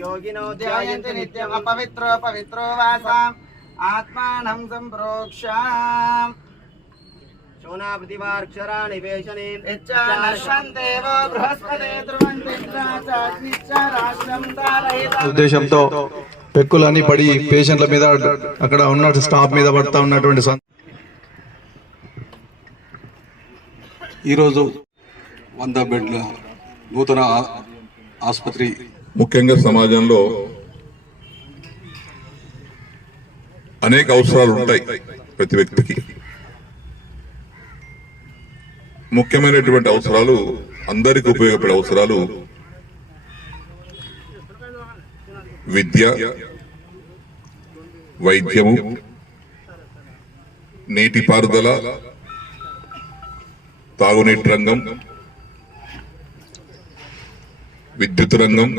योगिनो ध्यायन्ति नित्यम् अपवित्रो पवित्रो वासाम् आत्मानं सम्प्रोक्ष्याम् शोनापतिवार्क्षरा निवेशने नश्वन्तेवो बृहस्पते ఉద్దేశంతో పెక్కులన్నీ పడి పేషెంట్ల మీద అక్కడ ఉన్న స్టాఫ్ మీద పడతా ఉన్నటువంటి ఈరోజు 100 బెడ్ల నూతన ఆసుపత్రి ముఖ్యంగా సమాజంలో అనేక అవసరాలు ఉంటాయి. ప్రతి వ్యక్తికి ముఖ్యమైనటువంటి అవసరాలు, అందరికీ ఉపయోగపడే అవసరాలు విద్య, వైద్యము, నీటిపారుదల, తాగునీటి రంగం, విద్యుత్ రంగం,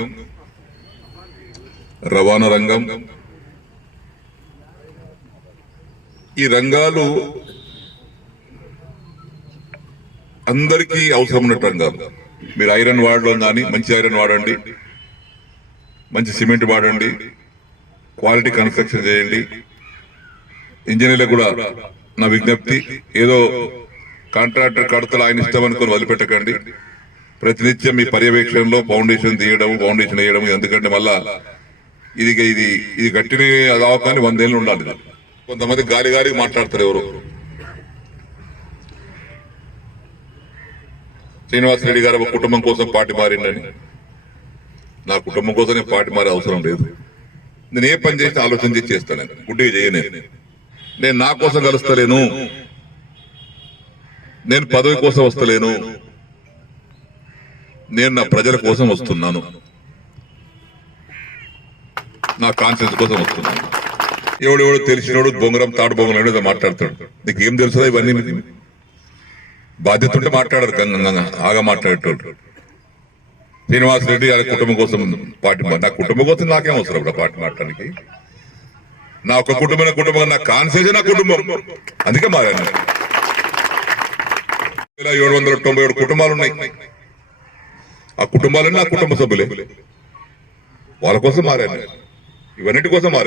రవాణా రంగం. ఈ రంగాలు అందరికీ అవసరం ఉన్న రంగాలు. మీరు ఐరన్ వాడడం కానీ మంచి ఐరన్ వాడండి, మంచి సిమెంట్ వాడండి, క్వాలిటీ కన్స్ట్రక్షన్ చేయండి. ఇంజనీర్లకు కూడా నా విజ్ఞప్తి, ఏదో కాంట్రాక్టర్ కడతలు ఆయన ఇష్టం అనుకుని వదిలిపెట్టకండి. ప్రతినిత్యం మీ పర్యవేక్షణలో ఫౌండేషన్ తీయడం, ఫౌండేషన్ వేయడం. ఎందుకంటే మళ్ళా ఇది గట్టిని అదావకాన్ని 100 ఏళ్ళు ఉండాలి. కొంతమంది గాలి గాలికి మాట్లాడతారు. ఎవరు శ్రీనివాసరెడ్డి గారు ఒక కుటుంబం కోసం పార్టీ మారిండని. నా కుటుంబం కోసం నేను పార్టీ మారే అవసరం లేదు. నేను ఏ పని చేసినా ఆలోచన చేసి చేస్తాను. గుడ్డిగా చేయను. నేను నా కోసం కలుస్తలేను, నేను పదవి కోసం వస్తలేను, నేను నా ప్రజల కోసం వస్తున్నాను, నా కాన్షియన్స్ కోసం వస్తున్నాను. ఎవడెవడు తెలిసినోడు బొంగరం తాడు బొంగరం ఏదో మాట్లాడతాడు. నీకు ఏం తెలుసుదా ఇవన్నీ? బాధ్యత ఉంటే మాట్లాడరు, ఆగా మాట్లాడేటోళ్ళు. శ్రీనివాసరెడ్డి గారి కుటుంబం కోసం పార్టీ, నా కుటుంబం కోసం నాకేం అవసరం పార్టీ మాట్లాడడానికి? నా ఒక కుటుంబం, నా కాన్షియన్స్ నా కుటుంబం. అందుకే మారాను. 797 కుటుంబాలు ఉన్నాయి. ఆ కుటుంబాలన్నీ నా కుటుంబ సభ్యులే. వాళ్ళ కోసం మారాను, ఇవన్నిటి కోసం మారాను.